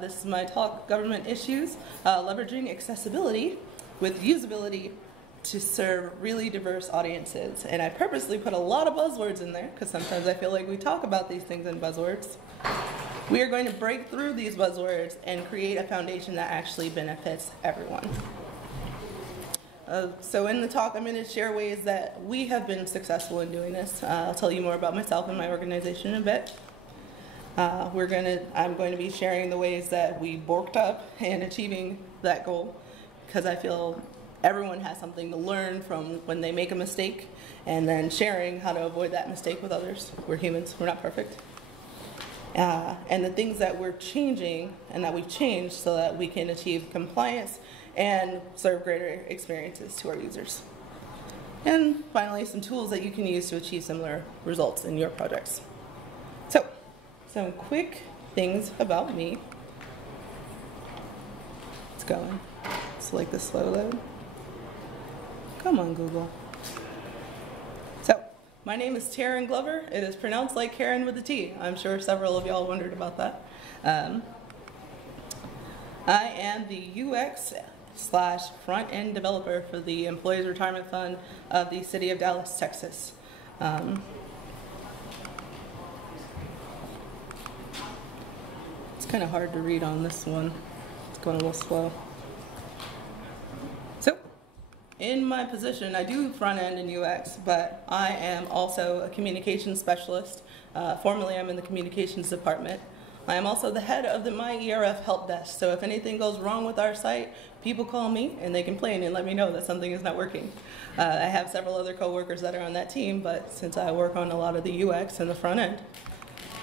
This is my talk, Government Issues, Leveraging Accessibility with Usability to serve really diverse audiences. And I purposely put a lot of buzzwords in there because sometimes I feel like we talk about these things in buzzwords. We are going to break through these buzzwords and create a foundation that actually benefits everyone. So in the talk, I'm going to share ways that we have been successful in doing this. I'll tell you more about myself and my organization in a bit. I'm going to be sharing the ways that we borked up in achieving that goal, because I feel everyone has something to learn from when they make a mistake, and then sharing how to avoid that mistake with others. We're humans, we're not perfect. And the things that we're changing and that we've changed so that we can achieve compliance and serve greater experiences to our users. And finally, some tools that you can use to achieve similar results in your projects. So, some quick things about me. It's going. It's like the slow load. Come on, Google. So, my name is Tearyne Glover. It is pronounced like Karen with a T. I'm sure several of y'all wondered about that. I am the UX/front-end developer for the Employees Retirement Fund of the City of Dallas, Texas. It's kind of hard to read on this one. It's going a little slow. So, in my position, I do front-end and UX, but I am also a communications specialist. Formerly, I'm in the communications department. I am also the head of the myERF help desk, so if anything goes wrong with our site, people call me and they complain and let me know that something is not working. I have several other coworkers that are on that team, but since I work on a lot of the UX and the front end,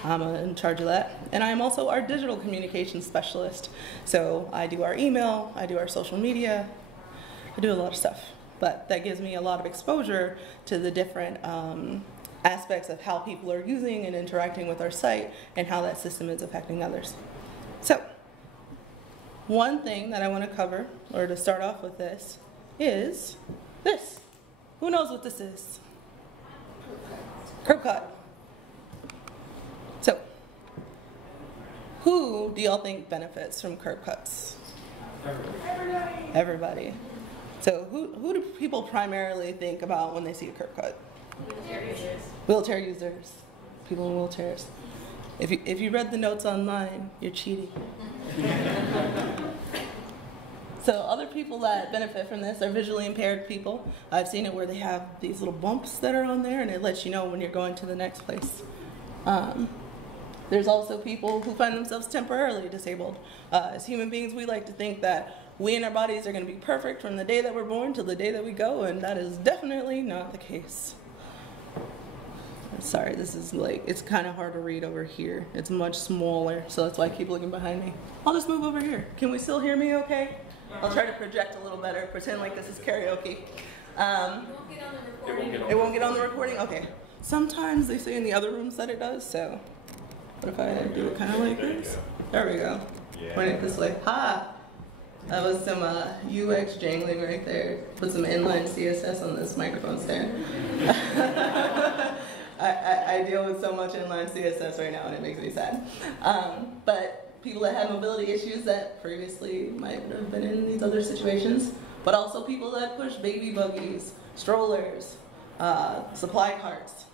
I'm in charge of that. And I am also our digital communications specialist. So I do our email, I do our social media, I do a lot of stuff. But that gives me a lot of exposure to the different aspects of how people are using and interacting with our site and how that system is affecting others. So, one thing that I want to cover, or to start off with this, is this. Who knows what this is? Curb cut. So, who do y'all think benefits from curb cuts? Everybody. Everybody. So, who do people primarily think about when they see a curb cut? Wheelchair users. Wheelchair users. People in wheelchairs. If you read the notes online, you're cheating. So other people that benefit from this are visually impaired people. I've seen it where they have these little bumps that are on there, and it lets you know when you're going to the next place. There's also people who find themselves temporarily disabled. As human beings, we like to think that we and our bodies are going to be perfect from the day that we're born till the day that we go, and that is definitely not the case. Sorry, this is it's kind of hard to read over here. It's much smaller, so that's why I keep looking behind me. I'll just move over here. Can we still hear me okay? I'll try to project a little better, pretend like this is karaoke. It won't get on the recording. It won't get on the recording? Okay. Sometimes they say in the other rooms that it does, so what if I do it kind of like this? There we go. Point it this way. Ha! That was some UX jangling right there. Put some inline CSS on this microphone stand. I deal with so much inline CSS right now, and it makes me sad. But people that have mobility issues that previously might have been in these other situations, but also people that push baby buggies, strollers, supply carts.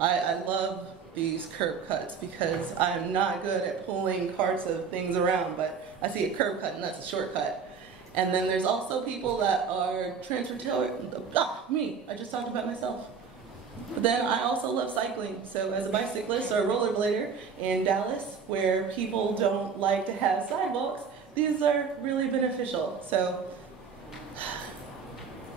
I love these curb cuts because I'm not good at pulling carts of things around, but I see a curb cut and that's a shortcut. And then there's also people that are me, I just talked about myself. But then I also love cycling. So as a bicyclist or a rollerblader in Dallas, where people don't like to have sidewalks, these are really beneficial. So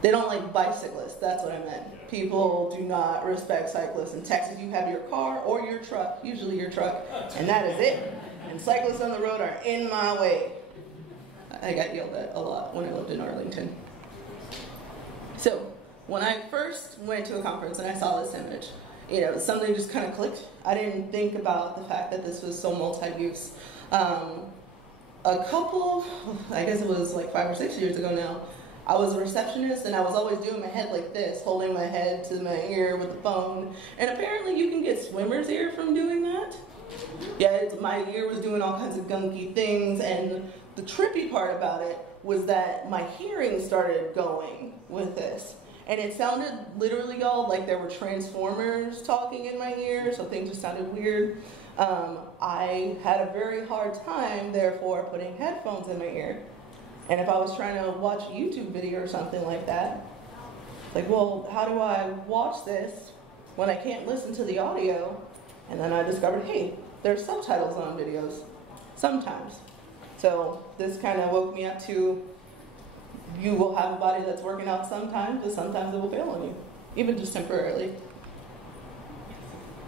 they don't like bicyclists, that's what I meant. People do not respect cyclists. In Texas, you have your car or your truck, usually your truck, and that is it. And cyclists on the road are in my way. I got yelled at a lot when I lived in Arlington. So, when I first went to a conference and I saw this image, something just kind of clicked. I didn't think about the fact that this was so multi-use. A couple, I guess it was like 5 or 6 years ago now, I was a receptionist and I was always doing my head like this, holding my head to my ear with the phone. And apparently you can get swimmer's ear from doing that. Yeah, my ear was doing all kinds of gunky things, and the trippy part about it was that my hearing started going with this. And it sounded literally, y'all, like there were transformers talking in my ear, so things just sounded weird. I had a very hard time, therefore, putting headphones in my ear. And if I was trying to watch a YouTube video or something like that, like, well, how do I watch this when I can't listen to the audio? And then I discovered, hey, there's subtitles on videos, sometimes. So this kind of woke me up to, you will have a body that's working out sometimes, but sometimes it will fail on you, even just temporarily.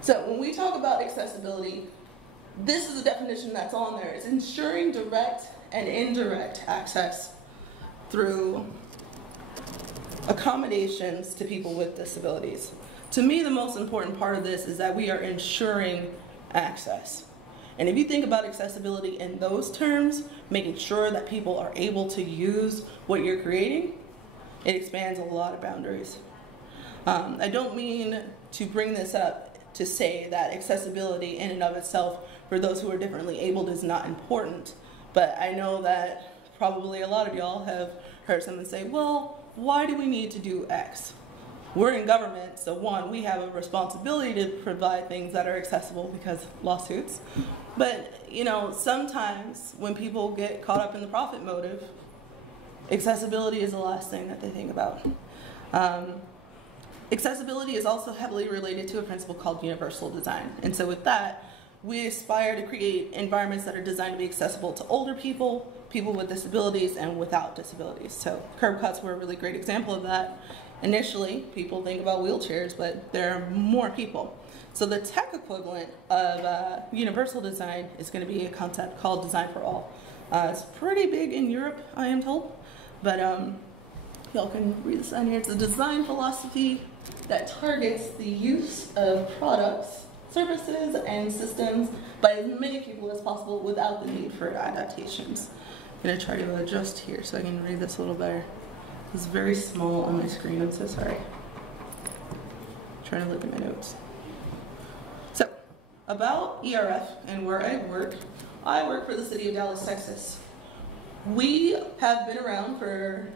So when we talk about accessibility, this is a definition that's on there. It's ensuring direct and indirect access through accommodations to people with disabilities. To me, the most important part of this is that we are ensuring access. And if you think about accessibility in those terms, making sure that people are able to use what you're creating, it expands a lot of boundaries. I don't mean to bring this up to say that accessibility in and of itself for those who are differently abled is not important, but I know that probably a lot of y'all have heard someone say, well, why do we need to do X? We're in government, so one, we have a responsibility to provide things that are accessible because lawsuits. But, you know, sometimes when people get caught up in the profit motive, accessibility is the last thing that they think about. Accessibility is also heavily related to a principle called universal design. And so with that, we aspire to create environments that are designed to be accessible to older people, people with disabilities, and without disabilities. So curb cuts were a really great example of that. Initially, people think about wheelchairs, but there are more people. So the tech equivalent of universal design is going to be a concept called design for all. It's pretty big in Europe, I am told, but y'all can read this on here. It's a design philosophy that targets the use of products, services, and systems by as many people as possible without the need for adaptations. I'm going to try to adjust here so I can read this a little better. It's very small on my screen, I'm so sorry. I'm trying to look at my notes. So, about ERF and where I work for the city of Dallas, Texas. We have been around for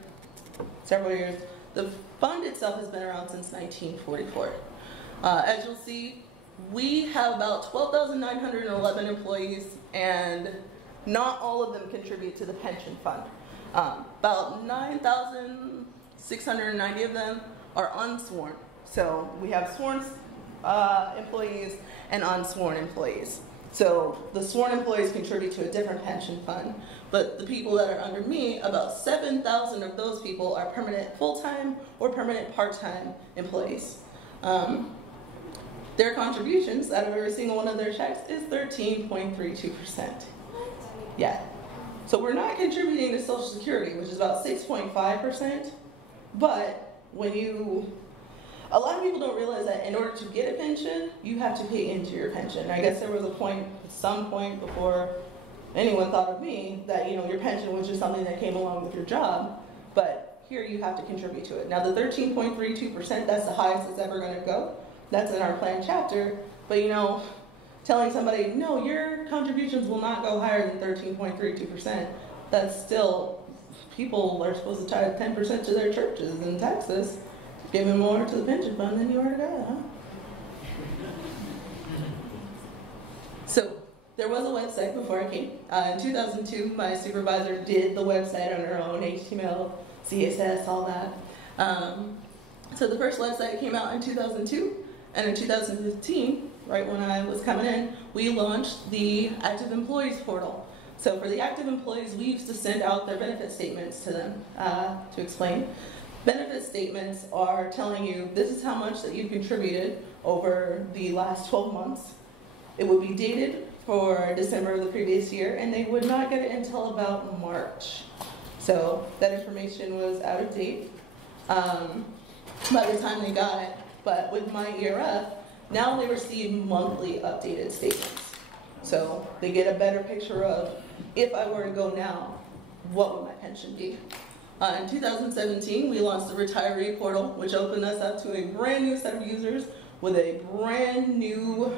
several years. The fund itself has been around since 1944. As you'll see, we have about 12,911 employees, and not all of them contribute to the pension fund. About 9,690 of them are unsworn. So we have sworn employees and unsworn employees. So the sworn employees contribute to a different pension fund, but the people that are under me, about 7,000 of those people are permanent full-time or permanent part-time employees. Their contributions out of every single one of their checks is 13.32%. Yeah. So we're not contributing to Social Security, which is about 6.5%, but a lot of people don't realize that in order to get a pension, you have to pay into your pension. I guess there was some point before anyone thought of me that, you know, your pension was just something that came along with your job, but here you have to contribute to it. Now the 13.32%, that's the highest it's ever gonna go. That's in our plan chapter, but you know, telling somebody, no, your contributions will not go higher than 13.32%, that's still, people are supposed to tie 10% to their churches in Texas, giving more to the pension fund than you are to God, huh? So there was a website before I came. In 2002, my supervisor did the website on her own, HTML, CSS, all that. So the first website came out in 2002, and in 2015, right when I was coming in, we launched the Active Employees portal. So for the active employees, we used to send out their benefit statements to them to explain. Benefit statements are telling you this is how much that you contributed over the last 12 months. It would be dated for December of the previous year, and they would not get it until about March. So that information was out of date by the time they got it. But with myERF, now they receive monthly updated statements. So they get a better picture of, if I were to go now, what would my pension be? In 2017, we launched the retiree portal, which opened us up to a brand new set of users with a brand new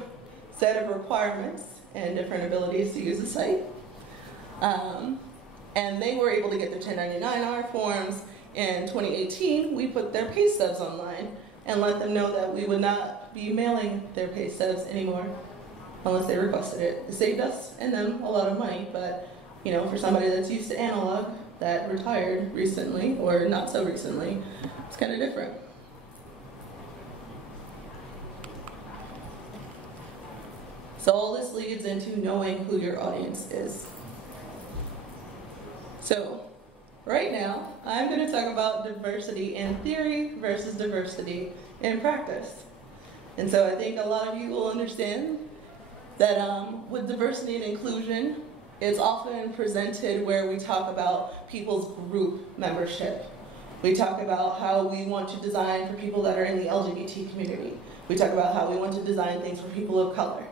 set of requirements and different abilities to use the site. And they were able to get their 1099-R forms. In 2018, we put their pay stubs online and let them know that we would not be mailing their pay stubs anymore unless they requested it. It saved us and them a lot of money, but you know, for somebody that's used to analog that retired recently or not so recently, it's kind of different. So all this leads into knowing who your audience is. So right now, I'm going to talk about diversity in theory versus diversity in practice. And so I think a lot of you will understand that with diversity and inclusion, it's often presented where we talk about people's group membership. We talk about how we want to design for people that are in the LGBT community. We talk about how we want to design things for people of color.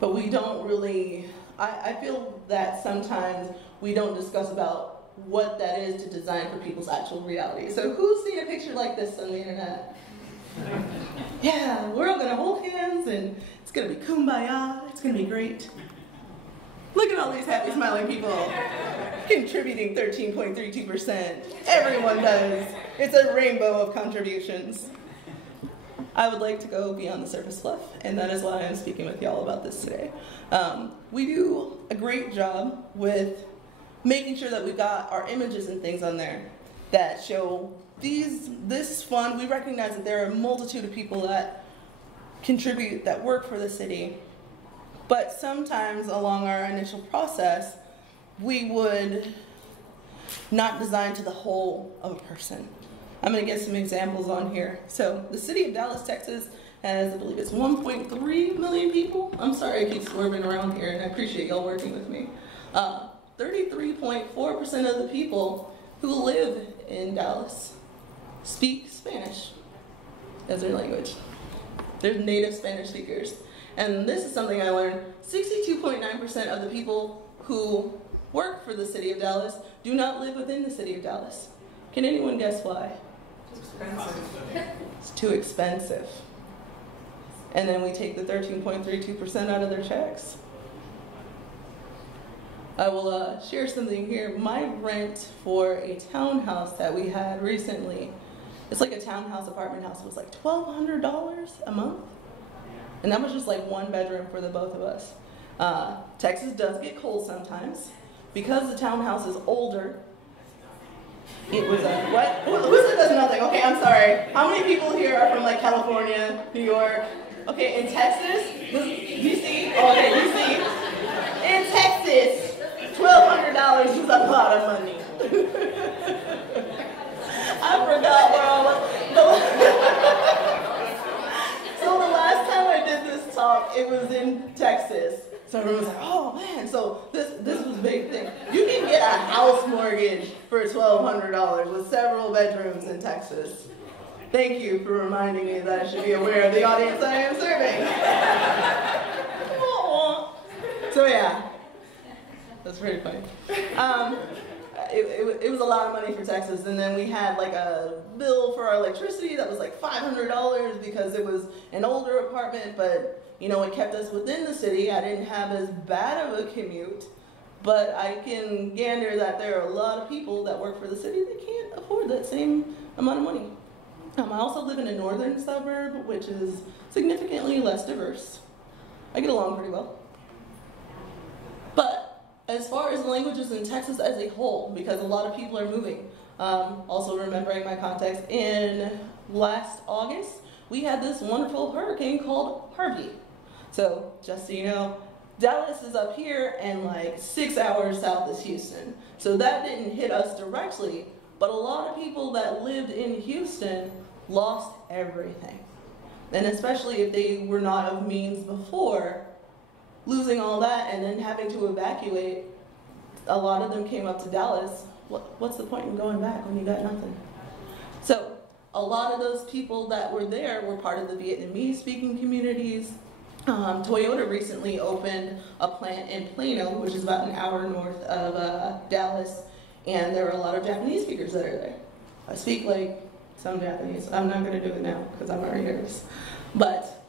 But we don't really, I feel that sometimes we don't discuss about what that is to design for people's actual reality. So who's seen a picture like this on the internet? Yeah, we're all gonna hold hands and it's gonna be kumbaya, it's gonna be great. Look at all these happy smiling people contributing 13.32%. Everyone does. It's a rainbow of contributions. I would like to go beyond the surface fluff, and that is why I'm speaking with y'all about this today. We do a great job with making sure that we've got our images and things on there that show this fund. We recognize that there are a multitude of people that contribute, that work for the city, but sometimes along our initial process, we would not design to the whole of a person. I'm going to get some examples on here. So the city of Dallas, Texas has, I believe it's 1.3 million people. I'm sorry I keep swerving around here, and I appreciate y'all working with me. 33.4% of the people who live in Dallas speak Spanish as their language. They're native Spanish speakers. And this is something I learned. 62.9% of the people who work for the city of Dallas do not live within the city of Dallas. Can anyone guess why? It's too expensive. And then we take the 13.32% out of their checks. I will share something here. My rent for a townhouse that we had recently, it's like a townhouse apartment house, was like $1,200 a month. And that was just like one bedroom for the both of us. Texas does get cold sometimes. Because the townhouse is older, it was a, what? Who said that's nothing? Okay, I'm sorry. How many people here are from like California, New York? Okay, in Texas? DC? Okay, DC. In Texas, $1,200 is a lot of money. I forgot where I was. So the last time I did this talk, it was in Texas. So everyone was like, oh man, so this was a big thing. You can get a house mortgage for $1,200 with several bedrooms in Texas. Thank you for reminding me that I should be aware of the audience I am serving. So yeah, that's pretty funny. It was a lot of money for Texas, and then we had like a bill for our electricity that was like $500 because it was an older apartment, but you know, it kept us within the city. I didn't have as bad of a commute, but I can gander that there are a lot of people that work for the city that can't afford that same amount of money. I also live in a northern suburb, which is significantly less diverse. I get along pretty well. But as far as languages in Texas as a whole, because a lot of people are moving, also remembering my context, in last August, we had this wonderful hurricane called Harvey. So just so you know, Dallas is up here and like 6 hours south is Houston. So that didn't hit us directly, but a lot of people that lived in Houston lost everything. And especially if they were not of means before, losing all that and then having to evacuate, a lot of them came up to Dallas. What's the point in going back when you got nothing? So a lot of those people that were there were part of the Vietnamese-speaking communities. Toyota recently opened a plant in Plano, which is about an hour north of Dallas, and there are a lot of Japanese speakers that are there. I speak like some Japanese. I'm not going to do it now because I'm already nervous. But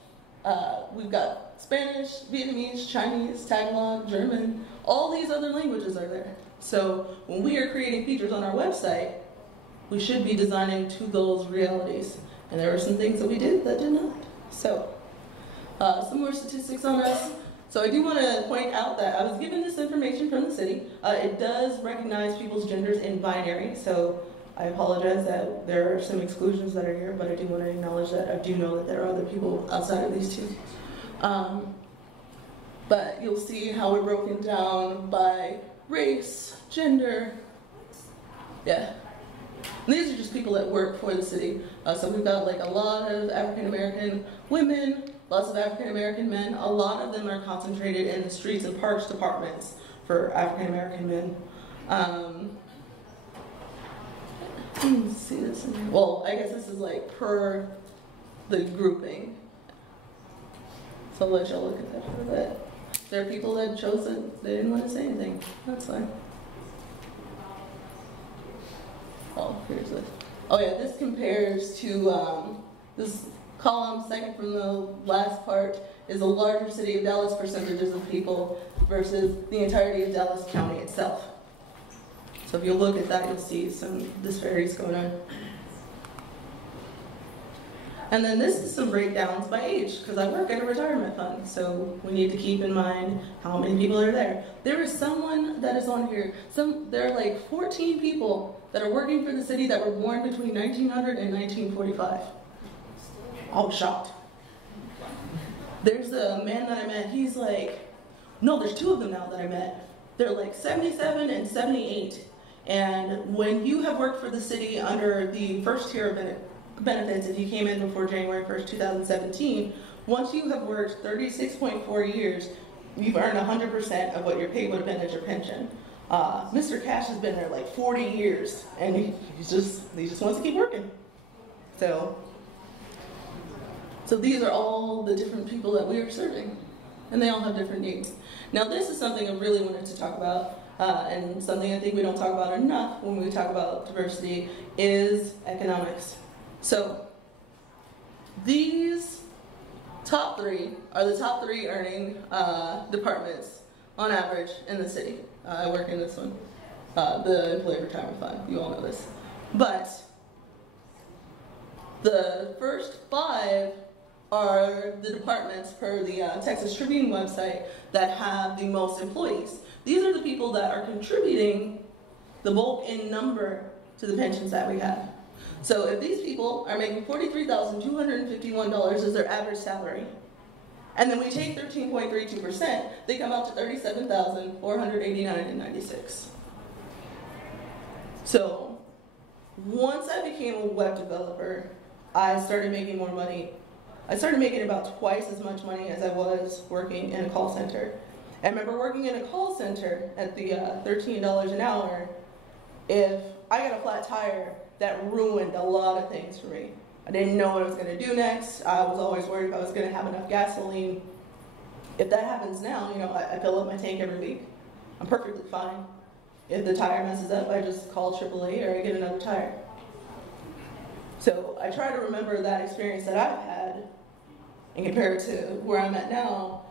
We've got Spanish, Vietnamese, Chinese, Tagalog, German, all these other languages are there. So when we are creating features on our website, we should be designing to those realities. And there were some things that we did that did not. So some more statistics on us. So I do want to point out that I was given this information from the city. It does recognize people's genders in binary, so I apologize that there are some exclusions that are here, but I do want to acknowledge that I do know that there are other people outside of these two. But you'll see how we're broken down by race, gender, yeah. And these are just people that work for the city. So we've got like a lot of African American women, lots of African American men. A lot of them are concentrated in the streets and parks departments for African American men. Let's see this in here. Well, I guess this is like per the grouping. So I'll let y'all look at that for a bit. There are people that chose it, they didn't want to say anything. That's fine. Oh, here's this. Oh yeah, this compares to, this column, second from the last part, is the larger city of Dallas percentages of people versus the entirety of Dallas County itself. So if you look at that, you'll see some disparities going on. And then this is some breakdowns by age, because I work at a retirement fund, so we need to keep in mind how many people are there. There is someone that is on here, there are like 14 people that are working for the city that were born between 1900 and 1945. I was shocked. There's a man that I met, he's like, no, there's two of them now that I met. They're like 77 and 78. And when you have worked for the city under the first tier of benefits, if you came in before January 1st, 2017, once you have worked 36.4 years, you've earned 100% of what your pay would have been as your pension. Mr. Cash has been there like 40 years, and he just wants to keep working. So these are all the different people that we are serving, and they all have different needs. Now this is something I really wanted to talk about, and something I think we don't talk about enough when we talk about diversity is economics. So these top three are the top three earning departments on average in the city. I work in this one, the Employee Retirement Fund. You all know this. But the first 5 are the departments per the Texas Tribune website that have the most employees. These are the people that are contributing the bulk in number to the pensions that we have. So if these people are making $43,251 as their average salary, and then we take 13.32%, they come out to $37,489.96. So once I became a web developer, I started making more money. I started making about twice as much money as I was working in a call center. I remember working in a call center at the $13 an hour. If I got a flat tire, that ruined a lot of things for me. I didn't know what I was going to do next. I was always worried if I was going to have enough gasoline. If that happens now, you know, I fill up my tank every week. I'm perfectly fine. If the tire messes up, I just call AAA or I get another tire. So I try to remember that experience that I've had and compare it to where I'm at now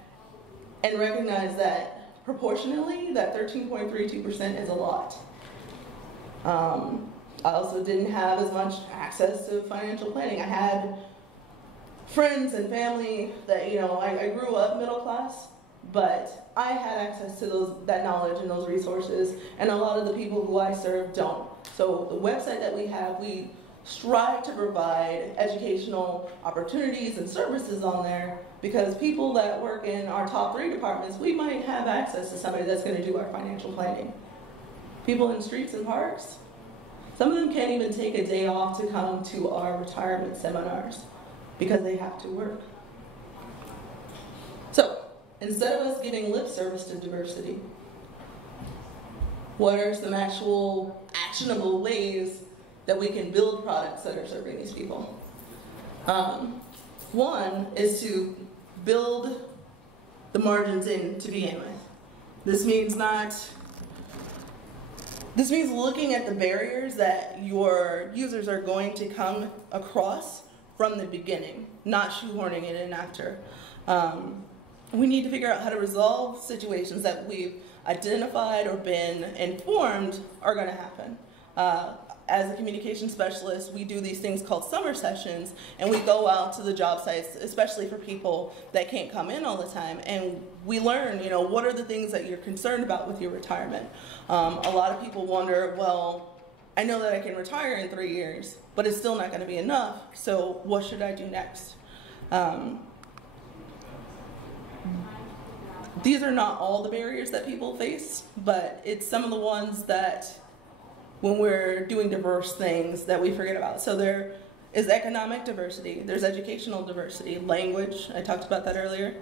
and recognize that proportionally, that 13.32% is a lot. I also didn't have as much access to financial planning. I had friends and family that, you know, I grew up middle class, but I had access to that knowledge and those resources, and a lot of the people who I serve don't. So the website that we have, we strive to provide educational opportunities and services on there because people that work in our top 3 departments, we might have access to somebody that's going to do our financial planning. People in streets and parks, some of them can't even take a day off to come to our retirement seminars because they have to work. So instead of us giving lip service to diversity, what are some actual actionable ways that we can build products that are serving these people? One is to build the margins in to begin with. This means looking at the barriers that your users are going to come across from the beginning, not shoehorning it in after. We need to figure out how to resolve situations that we've identified or been informed are going to happen. As a communication specialist, we do these things called summer sessions, and we go out to the job sites, especially for people that can't come in all the time, and we learn, you know, what are the things that you're concerned about with your retirement. A lot of people wonder, well, I know that I can retire in 3 years, but it's still not going to be enough, so what should I do next? These are not all the barriers that people face, but it's some of the ones that when we're doing diverse things that we forget about. So there is economic diversity, there's educational diversity, language, I talked about that earlier,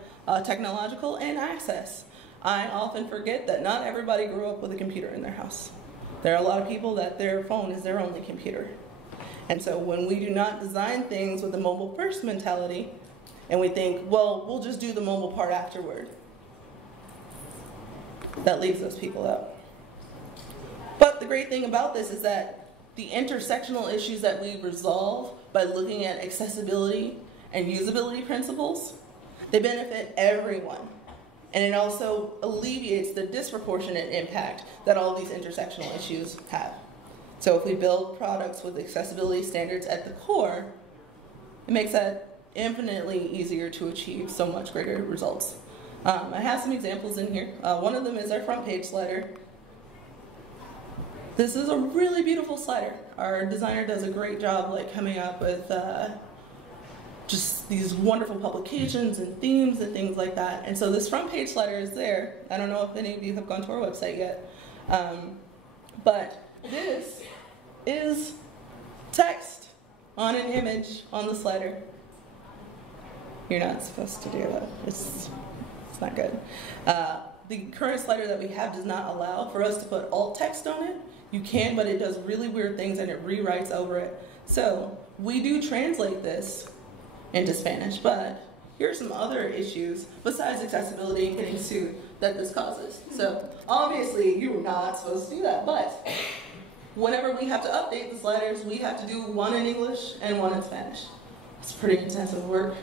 technological, and access. I often forget that not everybody grew up with a computer in their house. There are a lot of people that their phone is their only computer. And so when we do not design things with a mobile first mentality, and we think, well, we'll just do the mobile part afterward, that leaves those people out. But the great thing about this is that the intersectional issues that we resolve by looking at accessibility and usability principles, they benefit everyone. And it also alleviates the disproportionate impact that all these intersectional issues have. So if we build products with accessibility standards at the core, it makes that infinitely easier to achieve so much greater results. I have some examples in here. One of them is our front page slider. This is a really beautiful slider. Our designer does a great job like coming up with just these wonderful publications and themes and things like that. And so this front page slider is there. I don't know if any of you have gone to our website yet. But this is text on an image on the slider. You're not supposed to do that. It's not good. The current slider that we have does not allow for us to put alt text on it. You can, but it does really weird things and it rewrites over it. So we do translate this into Spanish, but here are some other issues besides accessibility and getting sued that this causes. So obviously you're not supposed to do that, but whenever we have to update the sliders, we have to do one in English and one in Spanish. It's pretty intensive work.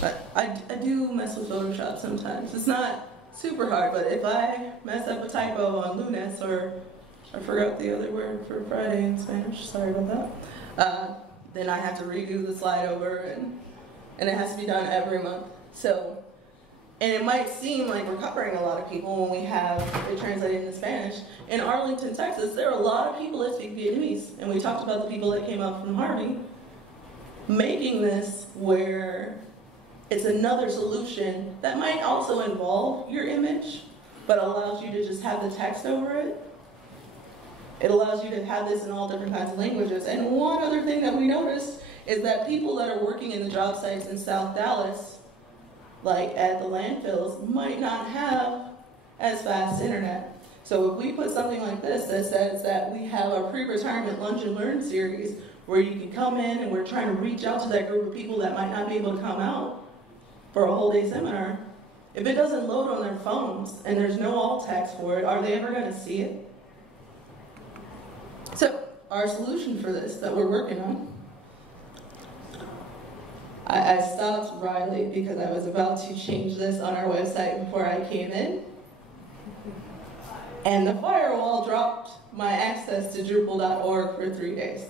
But I do mess with Photoshop sometimes. It's not super hard, but if I mess up a typo on lunes, or I forgot the other word for Friday in Spanish, sorry about that, then I have to redo the slide over, and it has to be done every month. So, and it might seem like we're covering a lot of people when we have it translated into Spanish. In Arlington, Texas, there are a lot of people that speak Vietnamese, and we talked about the people that came up from Harvey, making this where it's another solution that might also involve your image, but allows you to just have the text over it. It allows you to have this in all different kinds of languages. And one other thing that we noticed is that people that are working in the job sites in South Dallas, like at the landfills, might not have as fast internet. So if we put something like this that says that we have our pre-retirement lunch and learn series where you can come in and we're trying to reach out to that group of people that might not be able to come out for a whole day seminar, if it doesn't load on their phones and there's no alt text for it, are they ever going to see it? So our solution for this that we're working on, I stopped Riley because I was about to change this on our website before I came in, and the firewall dropped my access to Drupal.org for 3 days.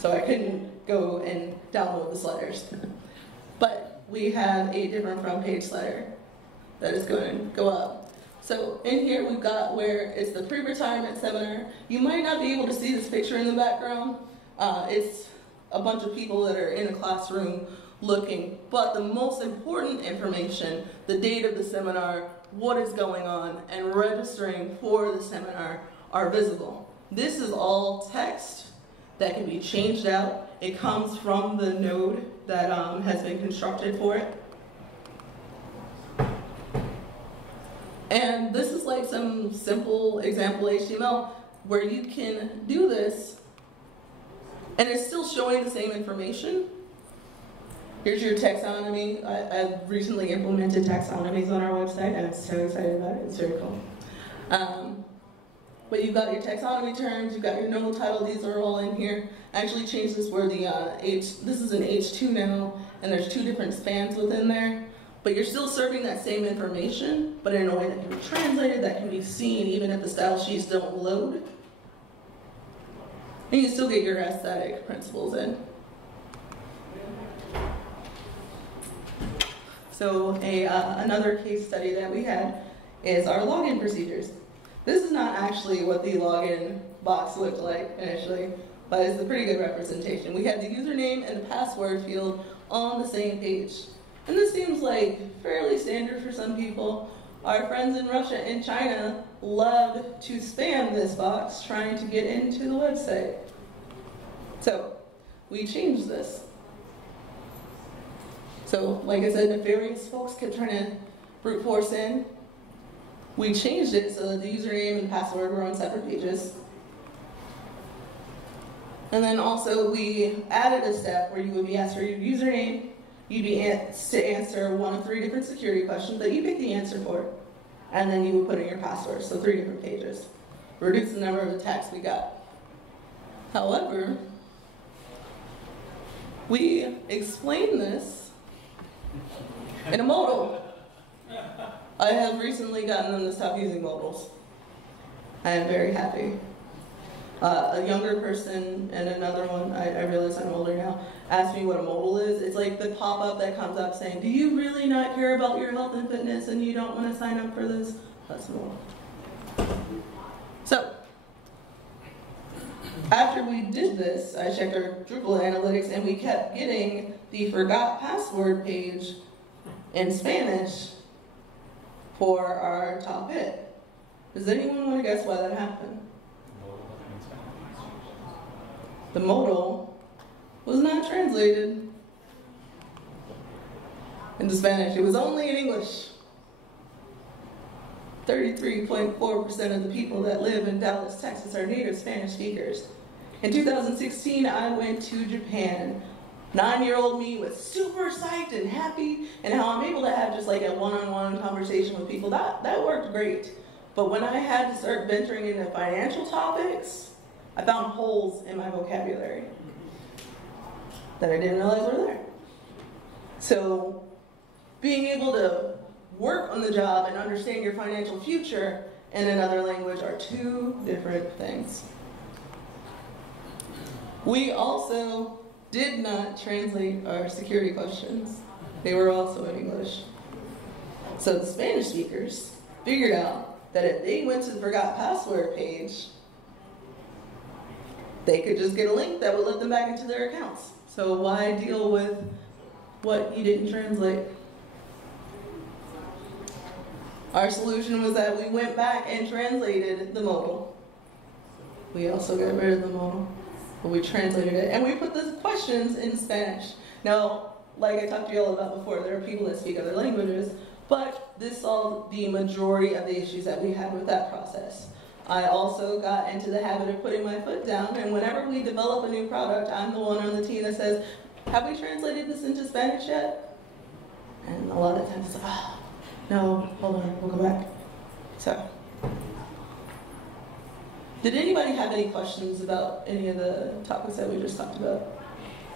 So I couldn't go and download the sliders. But we have a different front page slider that is going to go up. So in here we've got where it's the pre-retirement seminar. You might not be able to see this picture in the background. It's a bunch of people that are in a classroom looking, but the most important information, the date of the seminar, what is going on, and registering for the seminar are visible. This is all text that can be changed out. It comes from the node that has been constructed for it. And this is like some simple example HTML where you can do this and it's still showing the same information. Here's your taxonomy. I've recently implemented taxonomies on our website and I'm so excited about it. It's very cool. but you've got your taxonomy terms, you've got your noble title, these are all in here. I actually changed this where the this is an H2 now, and there's 2 different spans within there. But you're still serving that same information, but in a way that can be translated, that can be seen even if the style sheets don't load. And you can still get your aesthetic principles in. So another case study that we had is our login procedures. This is not actually what the login box looked like initially, but it's a pretty good representation. We had the username and the password field on the same page. And this seems like fairly standard for some people. Our friends in Russia and China love to spam this box trying to get into the website. So we changed this. So like I said, nefarious folks kept trying to brute force in. We changed it so that the username and password were on separate pages. And then also we added a step where you would be asked for your username. You'd be asked to answer one of 3 different security questions that you pick the answer for. And then you would put in your password, so 3 different pages. Reduce the number of attacks we got. However, we explain this in a modal. I have recently gotten them to stop using modals. I am very happy. A younger person and another one, I realize I'm older now, asked me what a modal is. It's like the pop-up that comes up saying, do you really not care about your health and fitness and you don't want to sign up for this? That's a modal. So, after we did this, I checked our Drupal analytics and we kept getting the forgot password page in Spanish for our top hit. Does anyone want to guess why that happened? The modal was not translated into Spanish. It was only in English. 33.4% of the people that live in Dallas, Texas are native Spanish speakers. In 2016, I went to Japan. 9-year-old me was super psyched and happy, and how I'm able to have just like a one-on-one conversation with people, that worked great. But when I had to start venturing into financial topics, I found holes in my vocabulary that I didn't realize were there. So being able to work on the job and understand your financial future in another language are 2 different things. We also did not translate our security questions. They were also in English. So the Spanish speakers figured out that if they went to the forgot password page, they could just get a link that would let them back into their accounts. So why deal with what you didn't translate? Our solution was that we went back and translated the modal. We also got rid of the modal, but we translated it. And we put the questions in Spanish. Now, like I talked to you all about before, there are people that speak other languages, but this solved the majority of the issues that we had with that process. I also got into the habit of putting my foot down, and whenever we develop a new product, I'm the one on the team that says, have we translated this into Spanish yet? And a lot of times it's like, oh, no, hold on, we'll go back. So, did anybody have any questions about any of the topics that we just talked about?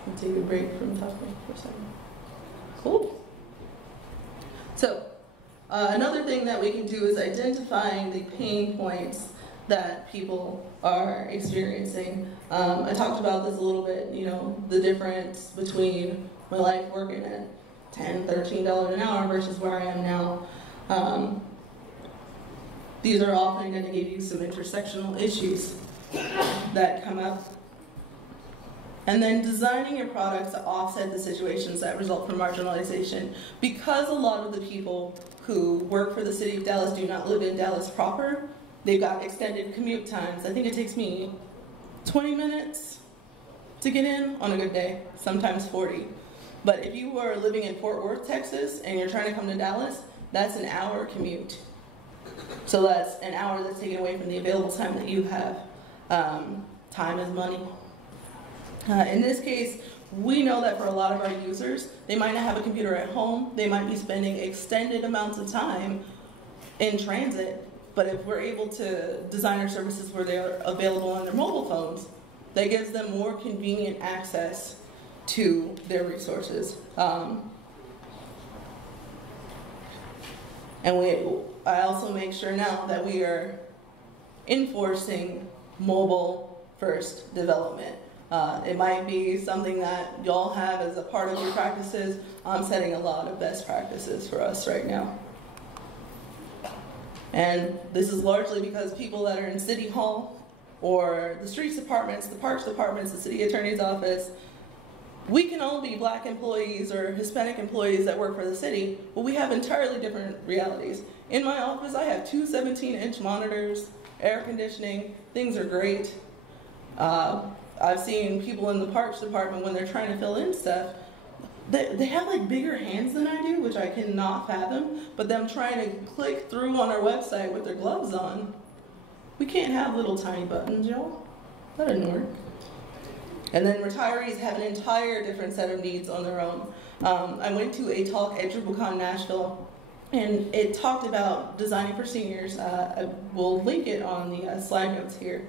We'll take a break from talking for a second. Cool. So, another thing that we can do is identifying the pain points that people are experiencing. I talked about this a little bit, you know, the difference between my life working at $10, $13 an hour versus where I am now. These are often going to give you some intersectional issues that come up. And then designing your products to offset the situations that result from marginalization. Because a lot of the people who work for the city of Dallas do not live in Dallas proper, they've got extended commute times. I think it takes me 20 minutes to get in on a good day, sometimes 40. But if you are living in Fort Worth, Texas, and you're trying to come to Dallas, that's an hour commute. So that's an hour that's taken away from the available time that you have. Time is money. In this case, we know that for a lot of our users, they might not have a computer at home. They might be spending extended amounts of time in transit but if we're able to design our services where they're available on their mobile phones, that gives them more convenient access to their resources. And I also make sure now that we are enforcing mobile-first development. It might be something that y'all have as a part of your practices. I'm setting a lot of best practices for us right now. And this is largely because people that are in City Hall or the streets departments, the parks departments, the city attorney's office, we can all be black employees or Hispanic employees that work for the city, but we have entirely different realities. In my office, I have two 17-inch monitors, air conditioning, things are great. I've seen people in the parks department when they're trying to fill in stuff, they have like bigger hands than I do, which I cannot fathom, but them trying to click through on our website with their gloves on, we can't have little tiny buttons, y'all. That doesn't work. And then retirees have an entire different set of needs on their own. I went to a talk at DrupalCon Nashville, and it talked about designing for seniors. I will link it on the slide notes here.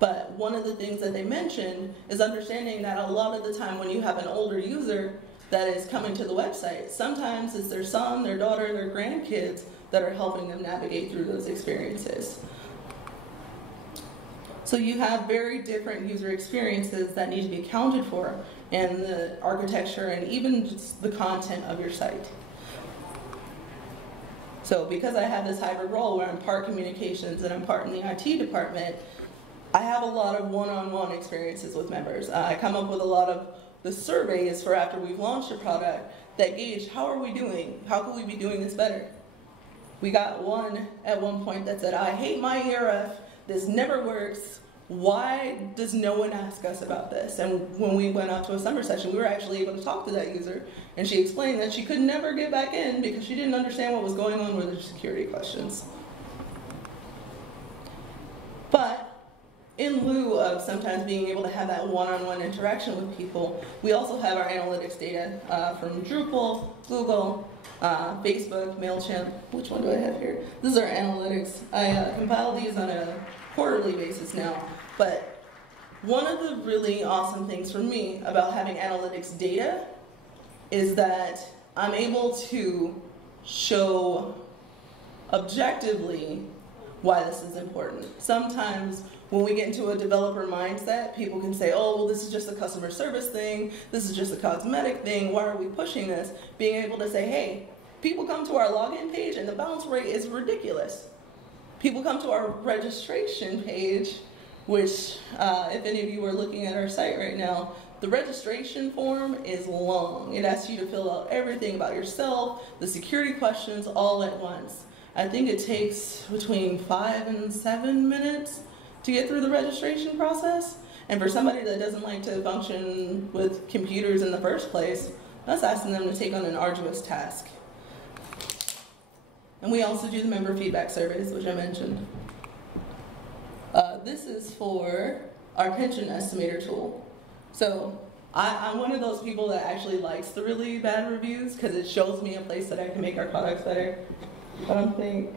But one of the things that they mentioned is understanding that a lot of the time when you have an older user that is coming to the website, sometimes it's their son, their daughter, their grandkids that are helping them navigate through those experiences. So you have very different user experiences that need to be accounted for in the architecture and even just the content of your site. So because I have this hybrid role where I'm part communications and I'm part in the IT department, I have a lot of one-on-one experiences with members. I come up with a lot of the surveys for after we've launched a product that gauge how are we doing? How could we be doing this better? We got one at one point that said, I hate myERF, this never works. Why does no one ask us about this? And when we went out to a summer session, we were actually able to talk to that user, and she explained that she could never get back in because she didn't understand what was going on with her security questions. But in lieu of sometimes being able to have that one-on-one interaction with people, we also have our analytics data from Drupal, Google, Facebook, MailChimp. Which one do I have here? This is our analytics. I compile these on a quarterly basis now. But one of the really awesome things for me about having analytics data is that I'm able to show objectively why this is important. Sometimes when we get into a developer mindset, people can say, oh, well, this is just a customer service thing, this is just a cosmetic thing, why are we pushing this? Being able to say, hey, people come to our login page and the bounce rate is ridiculous. People come to our registration page, which if any of you are looking at our site right now, the registration form is long. It asks you to fill out everything about yourself, the security questions all at once. I think it takes between 5 and 7 minutes to get through the registration process. And for somebody that doesn't like to function with computers in the first place, that's asking them to take on an arduous task. And we also do the member feedback surveys, which I mentioned. This is for our pension estimator tool. So I'm one of those people that actually likes the really bad reviews because it shows me a place that I can make our products better. I don't think,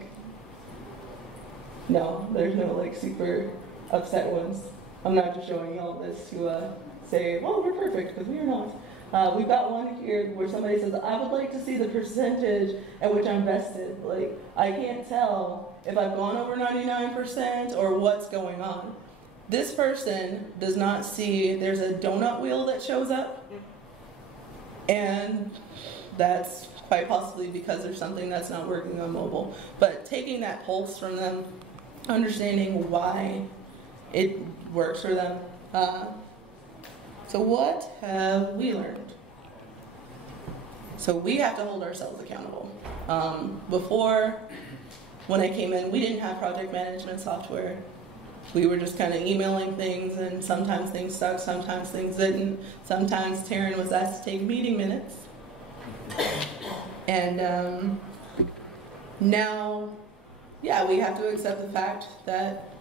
no, there's no like super upset ones. I'm not just showing y'all this to say, well, we're perfect, because we are not. We've got one here where somebody says, I would like to see the percentage at which I'm vested. Like, I can't tell if I've gone over 99% or what's going on. This person does not see, there's a donut wheel that shows up, and that's quite possibly because there's something that's not working on mobile. But taking that pulse from them, understanding why it works for them. So what have we learned? So we have to hold ourselves accountable. Before, when I came in, we didn't have project management software. We were just kind of emailing things, and sometimes things stuck, sometimes things didn't. Sometimes Tearyne was asked to take meeting minutes. And now, yeah, we have to accept the fact that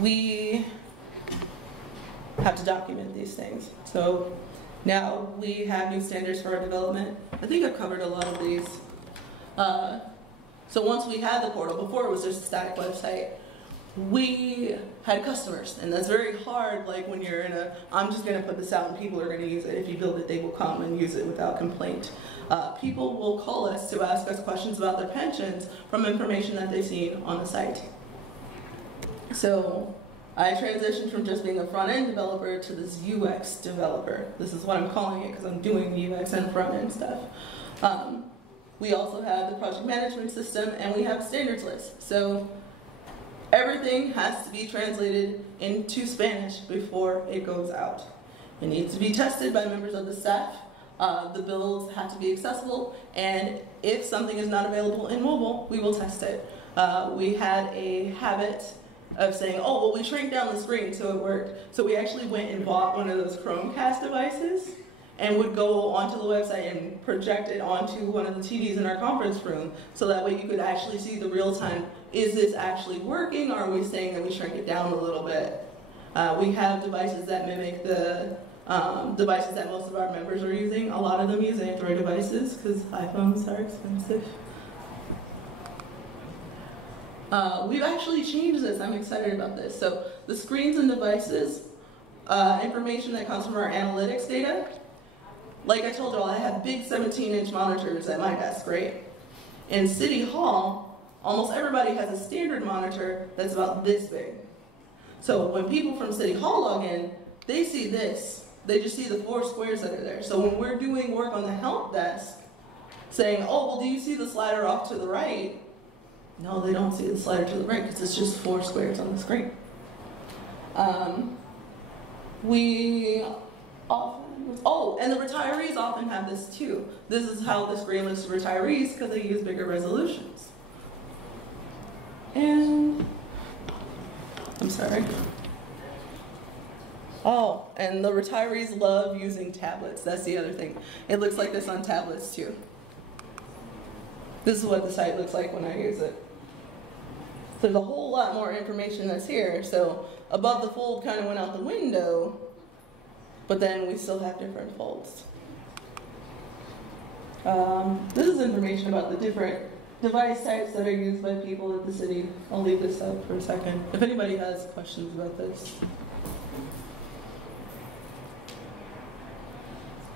we have to document these things. So now we have new standards for our development. I think I've covered a lot of these. So once we had the portal, before it was just a static website, we had customers, and that's very hard. Like when you're in I'm just going to put this out and people are going to use it. If you build it, they will come and use it without complaint. People will call us to ask us questions about their pensions from information that they've seen on the site. So I transitioned from just being a front-end developer to this UX developer. This is what I'm calling it because I'm doing UX and front-end stuff. We also have the project management system, and we have a standards list. So everything has to be translated into Spanish before it goes out. It needs to be tested by members of the staff. The builds have to be accessible, and if something is not available in mobile, we will test it. We had a habit of saying, oh, well, we shrank down the screen so it worked. So we actually went and bought one of those Chromecast devices and would go onto the website and project it onto one of the TVs in our conference room, so that way you could actually see the real time, is this actually working, or are we saying that we shrink it down a little bit? We have devices that mimic the devices that most of our members are using. A lot of them use Android devices because iPhones are expensive. We've actually changed this. I'm excited about this. So the screens and devices, information that comes from our analytics data. Like I told you all, I have big 17-inch monitors at my desk, right? In City Hall, almost everybody has a standard monitor that's about this big. So when people from City Hall log in, they see this. They just see the 4 squares that are there. So when we're doing work on the help desk, saying, oh, well, do you see the slider off to the right? No, they don't see the slider to the right because it's just 4 squares on the screen. And the retirees often have this too. This is how the screen looks to retirees because they use bigger resolutions. And, I'm sorry. Oh, and the retirees love using tablets. That's the other thing. It looks like this on tablets too. This is what the site looks like when I use it. There's a whole lot more information that's here. So above the fold kind of went out the window, but then we still have different folds. This is information about the different device types that are used by people at the city. I'll leave this up for a second. If anybody has questions about this.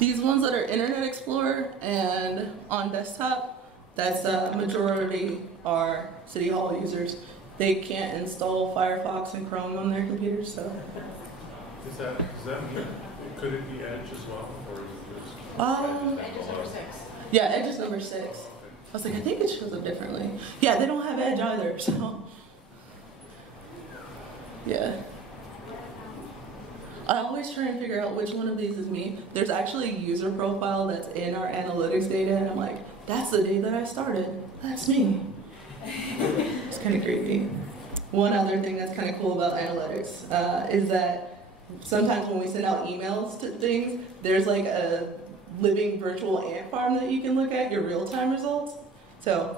These ones that are Internet Explorer and on desktop, that's majority are City Hall users. They can't install Firefox and Chrome on their computers, so. Does that mean, could it be Edge as well, or is it just? Edge is number 6. Yeah, Edge is number 6. I was like, I think it shows up differently. Yeah, they don't have Edge either, so. Yeah. I always try and figure out which one of these is me. There's actually a user profile that's in our analytics data, and I'm like, that's the day that I started. That's me. It's kind of creepy. One other thing that's kind of cool about analytics is that sometimes when we send out emails to things, there's like a living virtual ant farm that you can look at, your real-time results. So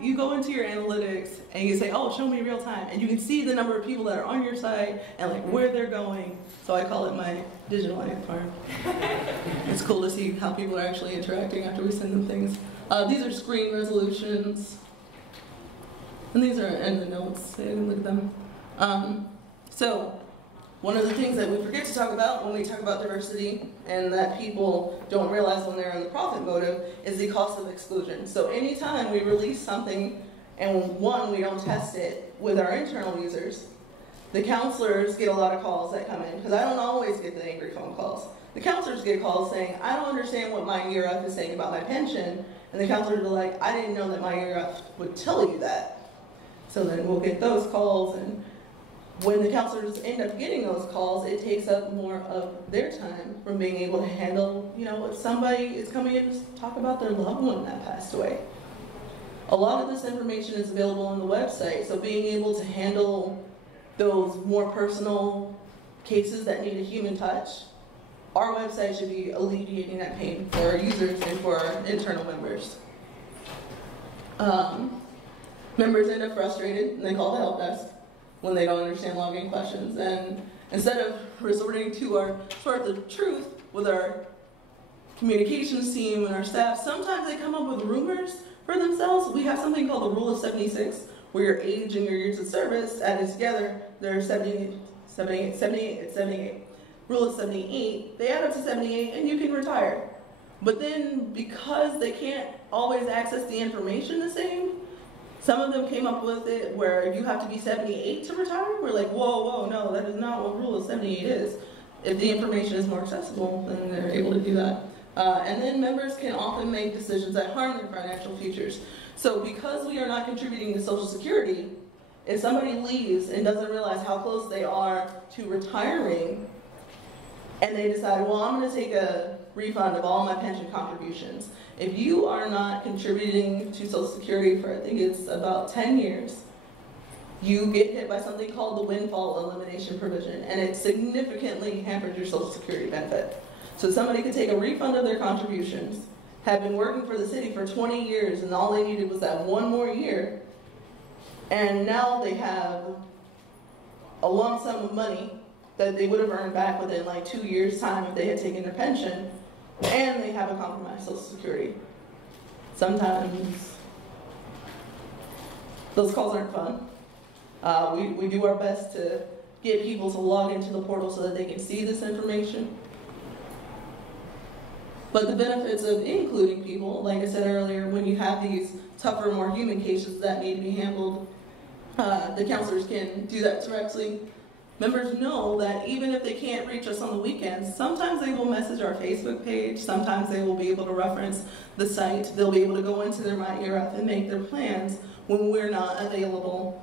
you go into your analytics and you say, oh, show me real time. And you can see the number of people that are on your site and like where they're going. So I call it my digital ant farm. It's cool to see how people are actually interacting after we send them things. These are screen resolutions. And these are in the notes, so you can look at them. So one of the things that we forget to talk about when we talk about diversity and that people don't realize when they're in the profit motive is the cost of exclusion. So anytime we release something and one, we don't test it with our internal users, the counselors get a lot of calls that come in, because I don't always get the angry phone calls. The counselors get calls saying, I don't understand what myERF is saying about my pension, and the counselors are like, I didn't know that myERF would tell you that. So then we'll get those calls, and when the counselors end up getting those calls, it takes up more of their time from being able to handle, if somebody is coming in to talk about their loved one that passed away. A lot of this information is available on the website, so being able to handle those more personal cases that need a human touch, our website should be alleviating that pain for our users and for our internal members. Members end up frustrated and they call the help desk when they don't understand login questions. And instead of resorting to our source of truth with our communications team and our staff, sometimes they come up with rumors for themselves, we have something called the Rule of 76, where your age and your years of service added together, they're 78. Rule of 78, they add up to 78 and you can retire. But then because they can't always access the information the same, some of them came up with it where you have to be 78 to retire. We're like, whoa, no, that is not what Rule of 78 is. If the information is more accessible, then they're able to do that. And then members can often make decisions that harm their financial futures. So because we are not contributing to Social Security, if somebody leaves and doesn't realize how close they are to retiring, and they decide, well, I'm going to take a refund of all my pension contributions. If you are not contributing to Social Security for, I think it's about 10 years, you get hit by something called the windfall elimination provision, and it significantly hampers your Social Security benefit. So somebody could take a refund of their contributions, have been working for the city for 20 years, and all they needed was that one more year, and now they have a lump sum of money that they would have earned back within like 2 years' time if they had taken their pension, and they have a compromised Social Security. Sometimes those calls aren't fun. We do our best to get people to log into the portal so that they can see this information. But the benefits of including people, like I said earlier, when you have these tougher, more human cases that need to be handled, the counselors can do that directly. Members know that even if they can't reach us on the weekends, sometimes they will message our Facebook page, sometimes they will be able to reference the site, they'll be able to go into their myERF and make their plans when we're not available.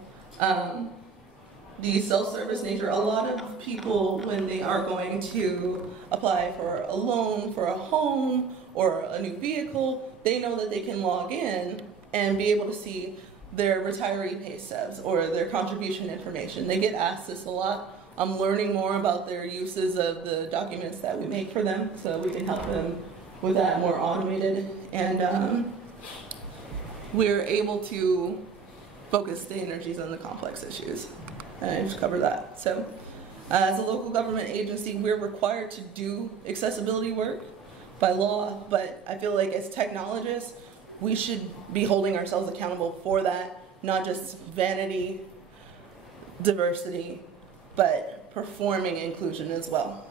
The self-service nature, a lot of people, when they are going to apply for a loan for a home or a new vehicle, they know that they can log in and be able to see their retiree pay stubs or their contribution information. They get asked this a lot. I'm learning more about their uses of the documents that we make for them so we can help them with that more automated. And we're able to focus the energies on the complex issues. And I just covered that. So as a local government agency, we're required to do accessibility work by law, but I feel like as technologists, we should be holding ourselves accountable for that, not just vanity, diversity, but performing inclusion as well.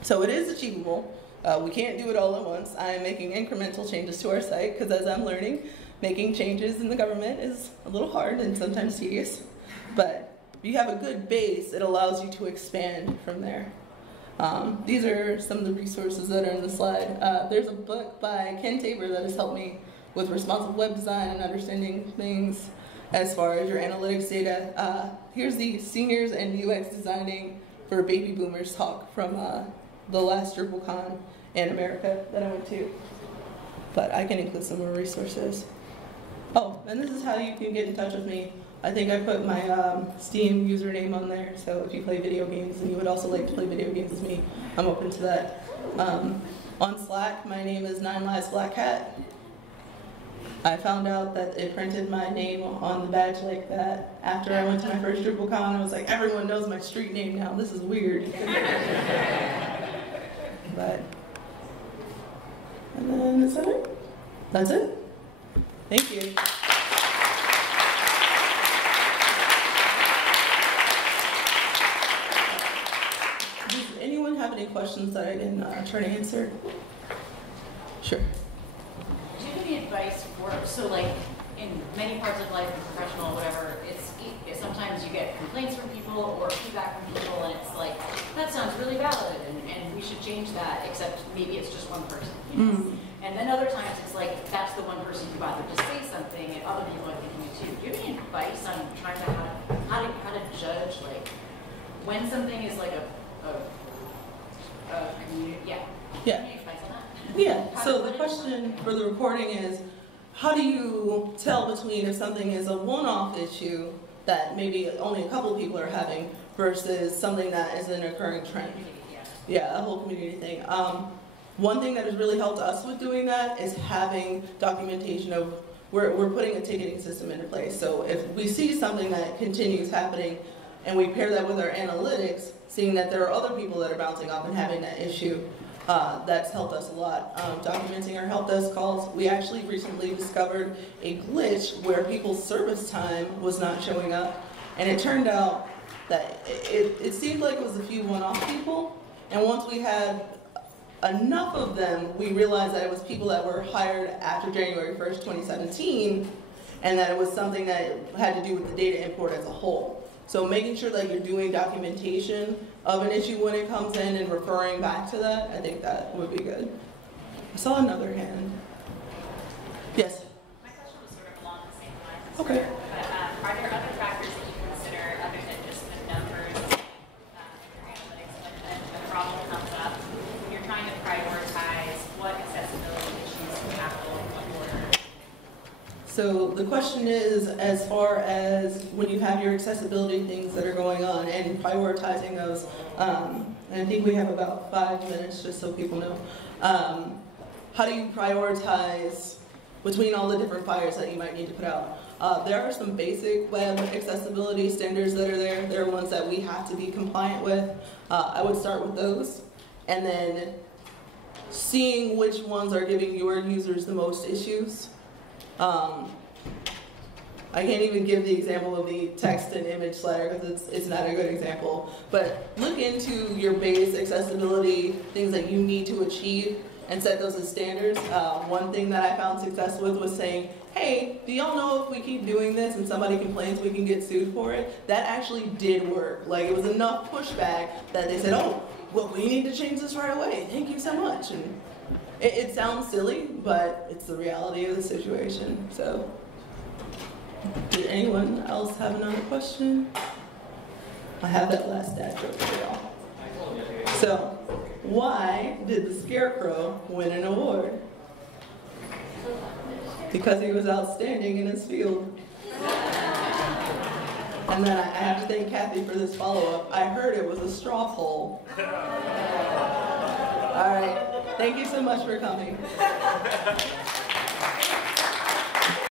So it is achievable. We can't do it all at once. I'm making incremental changes to our site because as I'm learning, making changes in the government is a little hard and sometimes tedious. But if you have a good base, it allows you to expand from there. These are some of the resources that are in the slide. There's a book by Ken Tabor that has helped me with responsive web design and understanding things as far as your analytics data. Here's the Seniors and UX Designing for Baby Boomers talk from the last DrupalCon in America that I went to. But I can include some more resources. Oh, and this is how you can get in touch with me. I think I put my Steam username on there, so if you play video games and you would also like to play video games with me, I'm open to that. On Slack, my name is 9livesblackhat. I found out that it printed my name on the badge like that after I went to my first DrupalCon. I was like, everyone knows my street name now. This is weird. But, and then is that it? That's it. Thank you. Does anyone have any questions that I didn't try to answer? Sure. Do you have any advice for, so like in many parts of life, professional, whatever, sometimes you get complaints from people or feedback from people and it's like, that sounds really valid and we should change that, except maybe it's just one person. You know? And then other times it's like, that's the one person who bothered to say something and other people are thinking it too. Do you have any advice on trying to, how to judge like when something is like a community, community advice on that? Yeah, so the question for the recording is, how do you tell between if something is a one-off issue that maybe only a couple of people are having versus something that is an occurring trend? Yeah, a whole community thing. One thing that has really helped us with doing that is having documentation of, we're putting a ticketing system into place. So if we see something that continues happening and we pair that with our analytics, seeing that there are other people that are bouncing off and having that issue, That's helped us a lot. Documenting our help desk calls. We actually recently discovered a glitch where people's service time was not showing up, and it turned out that it seemed like it was a few one-off people, and once we had enough of them, we realized that it was people that were hired after January 1st, 2017, and that it was something that had to do with the data import as a whole. So making sure that you're doing documentation of an issue when it comes in and referring back to that, I think that would be good. I saw another hand. Yes? My question was sort of along the same lines. Okay. But, are there other factors that you consider other than just the numbers in your analytics when a problem comes up? When you're trying to prioritize what accessibility issues you tackle in what order? So the question is, as far as when you have your accessibility things that are going on and prioritizing those, and I think we have about 5 minutes just so people know, how do you prioritize between all the different fires that you might need to put out? There are some basic web accessibility standards that are there. There are ones that we have to be compliant with. I would start with those, and then seeing which ones are giving your users the most issues. I can't even give the example of the text and image slider because it's not a good example, but look into your base accessibility, things that you need to achieve, and set those as standards. One thing that I found success with was saying, hey, do y'all know if we keep doing this and somebody complains we can get sued for it? That actually did work. Like, it was enough pushback that they said, oh, well, we need to change this right away. Thank you so much. And it sounds silly, but it's the reality of the situation. So, did anyone else have another question? I have that last dad joke for y'all. So, why did the Scarecrow win an award? Because he was outstanding in his field. And then I have to thank Kathy for this follow-up. I heard it was a straw poll. All right. Thank you so much for coming.